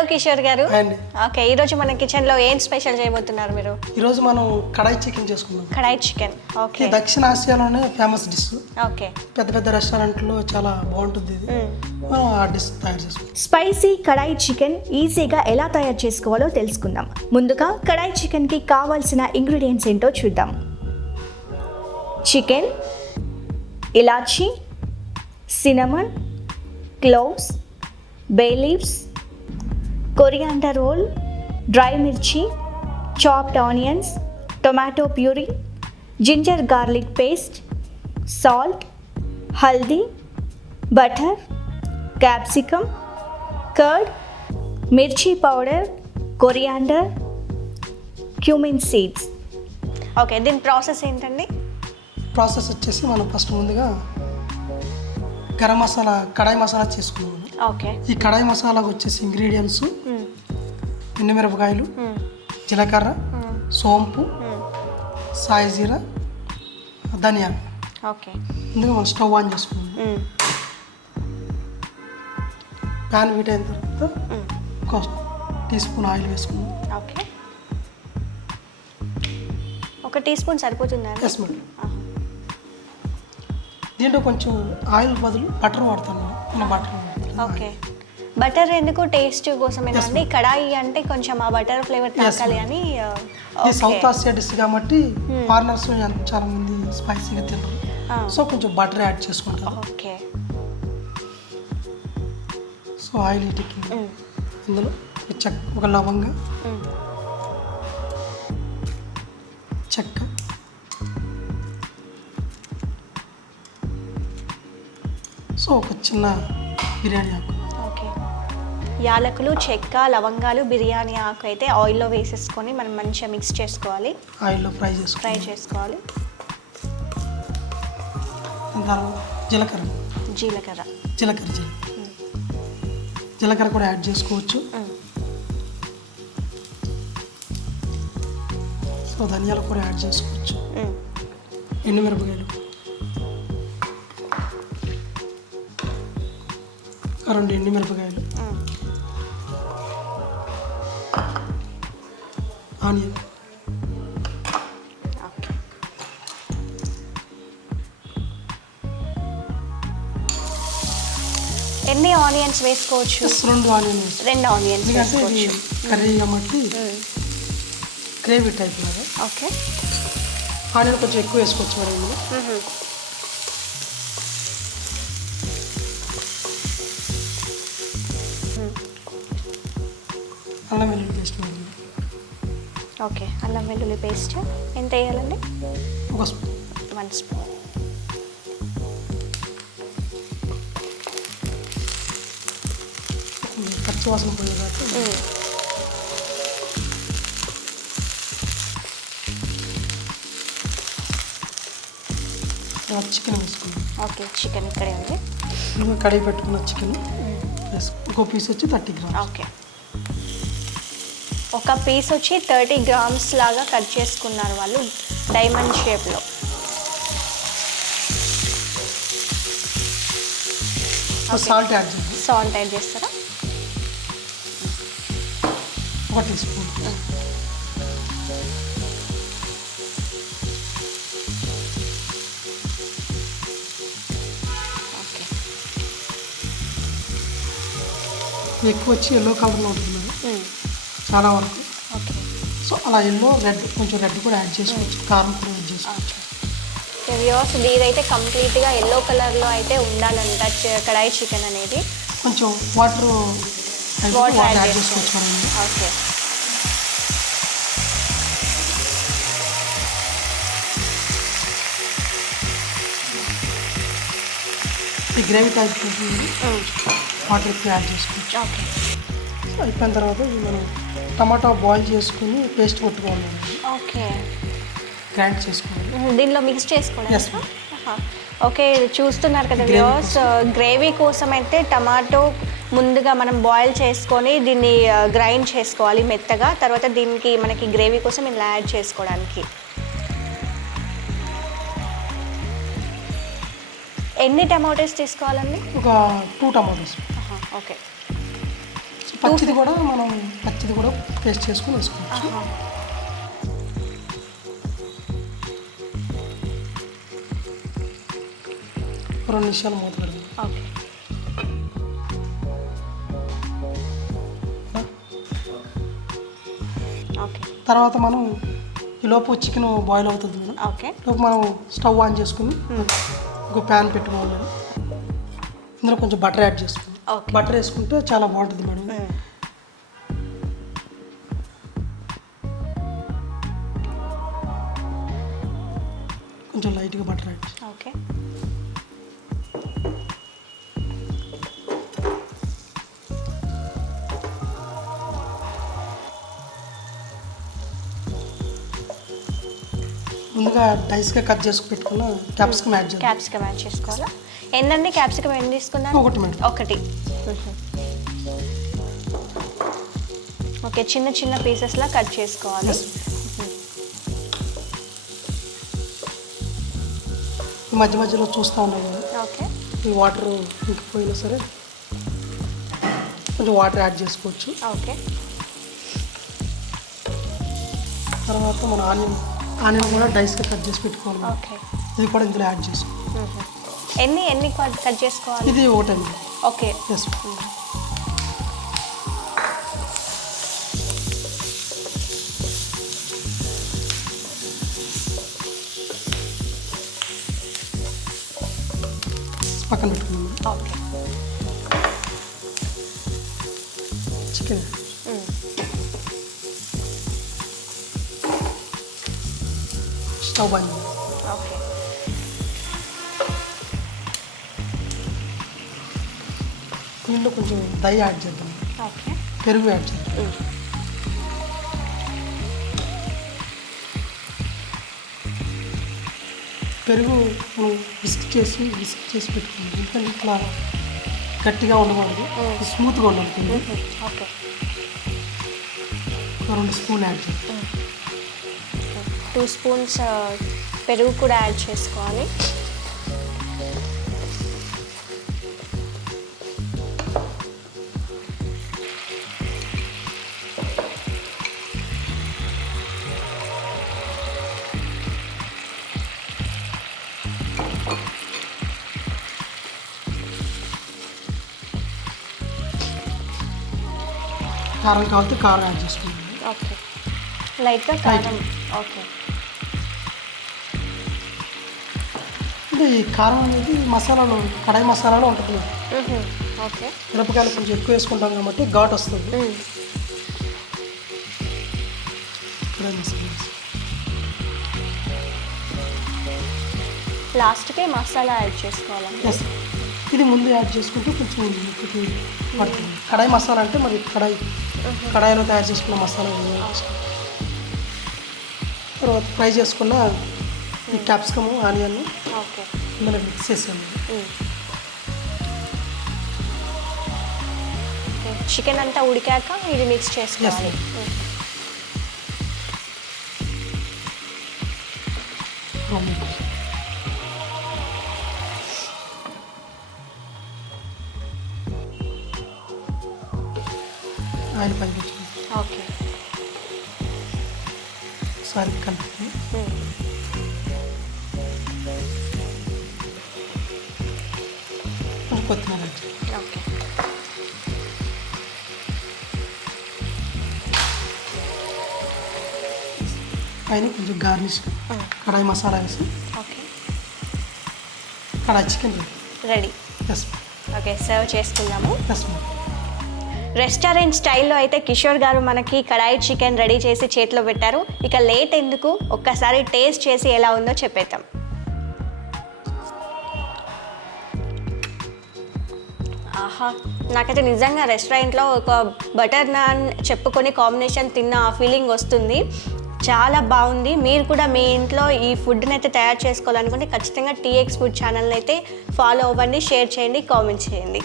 Hello Kishore గారు. And okay, ఈరోజు మన కిచెన్లో ఏం స్పెషల్ చేయబోతున్నారు మీరు? ఈరోజు మనం కడాయి చికెన్ చేసుకున్నాం. కడాయి చికెన్. ఓకే. ఇది దక్షిణ ఆసియాలోనే ఫేమస్ డిష్. ఓకే. పెద్ద పెద్ద రెస్టారెంట్లో చాలా బాగుంటుంది ఇది. మనం ఆ డిష్ తయారు చేసుకుంటాం. స్పైసీ కడాయి చికెన్ ఈజీగా ఎలా తయారు చేసుకోవాలో తెలుసుకుందాం. ముందుగా కడాయి చికెన్కి కావాల్సిన ఇంగ్రీడియంట్స్ ఏంటో చూద్దాం. చికెన్, ఇలాచీ, cinnamon, cloves, bay leaves, coriander roll, dry మిర్చి, chopped onions, tomato puree, ginger garlic paste, salt, హల్దీ, బటర్, క్యాప్సికమ్, కర్డ్, మిర్చి powder, coriander, cumin seeds. Okay, దీని ప్రాసెస్ ఏంటండి? ప్రాసెస్ వచ్చేసి మనం ఫస్ట్ ముందుగా గరం మసాలా కడాయి మసాలా చేసుకున్నాం. ఓకే. ఈ కడాయి మసాలాకు వచ్చేసి ఇంగ్రీడియంట్స్ ఎండుమిరపకాయలు, జీలకర్ర, సోంపు, సాయి జీరా, ధనియాలు. ఓకే. ముందుగా మనం స్టవ్ ఆన్ చేసుకున్నాం. ప్యాన్ హీట్ అయిన తర్వాత ఒక టీ స్పూన్ ఆయిల్ వేసుకున్నాం. ఓకే. 1 టీ స్పూన్ సరిపోతుందా? Yes madam. దీంట్లో కొంచెం ఆయిల్ బదులు బటర్ వాడతాను నేను. బటర్ వాడతాను. ఓకే. బటర్ ఎందుకు? టేస్ట్ కోసమేనా అండి? కడాయి అంటే కొంచెం ఆ బటర్ ఫ్లేవర్ తాకాలి అని. ఇది సౌత్ ఆసియా డిష్ కాబట్టి ఫారినర్స్ చాలా మంది స్పైసీగా తింటారు. సో కొంచెం బటర్ యాడ్ చేసుకుంటారు. ఓకే. సో ఆయిల్ హీట్కి ఇందులో ఒక లవంగ, చెక్క, సో ఒక చిన్న బిర్యానీ ఆకు. ఓకే. యాలకులు, చెక్క, లవంగాలు, బిర్యానీ ఆకు అయితే ఆయిల్లో వేసేసుకొని మనం మంచిగా మిక్స్ చేసుకోవాలి. ఆయిల్లో ఫ్రై చేసుకోవాలి. తర్వాత జీలకర్ర కూడా యాడ్ చేసుకోవచ్చు. సో ధనియాలు కూడా యాడ్ చేసుకోవచ్చు. ఎండుమిరపకాయలు 2 ఎండుమిరపకాయలు, ఆనియన్, ఎన్ని ఆనియన్స్ వేసుకోవచ్చు? 2 ఆనియన్స్. 2 ఆనియన్స్ ఎందుకంటే ఇది కర్రీ కాబట్టి గ్రేవీ టైప్ లాగా. ఓకే. ఆనియన్ కొంచెం ఎక్కువ వేసుకోవచ్చు మేడం ఇందులో. అల్లం వెల్లుల్లి పేస్ట్ మేడం. ఓకే. అల్లం వెల్లుల్లి పేస్ట్ ఎంత వేయాలండి? 1 స్పూన్. 1 స్పూన్. పచ్చి వాసన పోయేదాకా చికెన్ వేసుకున్నాం. ఓకే. చికెన్ ఇక్కడే ఉంది. కడిగి పెట్టుకున్న చికెన్ ఒక పీస్ వచ్చి 30 గ్రామ్స్. ఓకే. ఒక పీస్ వచ్చి 30 గ్రామ్స్ లాగా కట్ చేసుకున్నారు వాళ్ళు, డైమండ్ షేప్లో. సాల్ట్ యాడ్ చేస్తారా? 1 టీ స్పూన్. ఓకే. ఎక్కువ వచ్చి ఎల్లో కలర్లో ఉంటుంది చాలా వరకు. ఓకే. సో అలా కొంచెం రెడ్ కూడా యాడ్ చేసుకోవచ్చు. కారం కూడా యాడ్ చేసుకోవచ్చు. వ్యూవర్స్, ఇదైతే కంప్లీట్గా ఎల్లో కలర్లో అయితే ఉండాలంట కడాయి చికెన్ అనేది. కొంచెం వాటర్ యాడ్ చేసుకోవచ్చు మనం. ఓకే. ఈ గ్రేవీ టైప్ వాటర్ యాడ్ చేసుకోవచ్చు. ఓకే. సో అయిపోయిన తర్వాత మనం టమాటా బాయిల్ చేసుకుని పేస్ట్ కొట్టుకోవాలి. ఓకే. గ్రైండ్ చేసుకోవాలి. దీనిలో మిక్స్ చేసుకోవాలి. Yes. ఓకే. చూస్తున్నారు కదా వ్యూవర్స్, గ్రేవీ కోసం అయితే టమాటో ముందుగా మనం బాయిల్ చేసుకొని దీన్ని గ్రైండ్ చేసుకోవాలి మెత్తగా. తర్వాత దీనికి మనకి గ్రేవీ కోసం ఇలా యాడ్ చేసుకోవడానికి. ఎన్ని టమాటోస్ తీసుకోవాలండి? ఒక 2 టమాటోస్. ఓకే. పచ్చిది కూడా పేస్ట్ చేసుకుని వేసుకోవచ్చు. 2 నిమిషాలు మూత పెడదాం. ఓకే. ఓకే. తర్వాత మనం ఈలోపు చికెన్ బాయిల్ అవుతుంది కదా. ఓకే. లోపు మనం స్టవ్ ఆన్ చేసుకుని ఒక ప్యాన్ పెట్టుకోవాలి. ఇందులో కొంచెం బటర్ యాడ్ చేసుకోవాలి. బటర్ వేసుకుంటే చాలా బాగుంటుంది మేడం. కొంచెం లైట్గా బటర్ యాడ్. ఓకే. ముందుగా డైస్గా కట్ చేసుకు పెట్టుకున్న క్యాప్సికమ్ యాడ్ చేయాలి. క్యాప్సికమ్ యాడ్ చేసుకోవాలా? ఎన్నండి క్యాప్సికమ్ ఎన్ని తీసుకున్నాను? 1 మేడం. 1. ఓకే. చిన్న చిన్న పీసెస్లా కట్ చేసుకోవాలి. ఈ మధ్యలో చూస్తూ ఉన్నాం కదా. ఓకే. ఈ వాటర్ ఇంకిపోయినా సరే కొంచెం వాటర్ యాడ్ చేసుకోవచ్చు. ఓకే. తర్వాత మన ఆనియన్ కూడా డైస్గా కట్ చేసి పెట్టుకోవాలి. ఓకే. ఇది కూడా ఇందులో యాడ్ చేసుకోవాలి. ఎన్ని కట్ చేసుకోవాలి? ఇది 1 అండి. ఓకే. ఎస్. పక్కన పెట్టుకున్నాం. ఓకే. చికెన్ స్టవ్ బంద్. ఓకే. దీంట్లో కొంచెం దହି యాడ్ చేద్దాం. ఓకే. పెరుగు యాడ్ చేద్దాం. పెరుగు మనం విస్క్ చేసి పెట్టుకుందాం. ఎందుకంటే ఇట్లా గట్టిగా ఉండకూడదు, స్మూత్గా ఉండాలి. ఓకే. 2 స్పూన్ యాడ్ చేద్దాం. 2 స్పూన్స్ పెరుగు కూడా యాడ్ చేసుకోవాలి. కారం కావాలంటే కారం యాడ్ చేసుకుంటాం. ఓకే. లైట్గా కారం. ఓకే. అంటే ఈ కారం అనేది మసాలాలో కడాయి మసాలాలో ఉంటుంది. ఓకే. మిరపకాయలు కొంచెం ఎక్కువ వేసుకుంటాం కాబట్టి ఘాట్ వస్తుంది. కడాయి మసాలా లాస్ట్కి మసాలా యాడ్ చేసుకోవాలండి. ఎస్. ఇది ముందు యాడ్ చేసుకుంటే కొంచెం పడుతుంది. కడాయి మసాలా అంటే మరి కడాయిలో తయారు చేసుకున్న మసాలా. తర్వాత ఫ్రై చేసుకున్న ఈ క్యాప్సికమ్ ఆనియన్ ఓకే. ఇందులో మిక్స్ చేసాము. చికెన్ అంతా ఉడికాక ఇది మిక్స్ చేసుకోవాలి. ఆయిల్ పైకి ఓకే. ఒకసారి కలిపి కొత్తిమీర. ఓకే. పైన కొంచెం గార్నిష్ కడాయి మసాలా వేసి okay. Kadai chicken ready. Yes. Okay. Serve చేసుకుందాము. Yes madam. రెస్టారెంట్ స్టైల్లో అయితే కిషోర్ గారు మనకి కడాయి చికెన్ రెడీ చేసి చేతిలో పెట్టారు. ఇక లేట్ ఎందుకు, ఒక్కసారి టేస్ట్ చేసి ఎలా ఉందో చెప్పేద్దాం. ఆహా, నాకైతే నిజంగా రెస్టారెంట్లో ఒక బటర్ నాన్ చెప్పుకొని కాంబినేషన్ తిన్న ఆ ఫీలింగ్ వస్తుంది. చాలా బాగుంది. మీరు కూడా మీ ఇంట్లో ఈ ఫుడ్ని అయితే తయారు చేసుకోవాలనుకుంటే ఖచ్చితంగా TX ఫుడ్ ఛానల్ని అయితే ఫాలో అవ్వండి, షేర్ చేయండి, కామెంట్ చేయండి.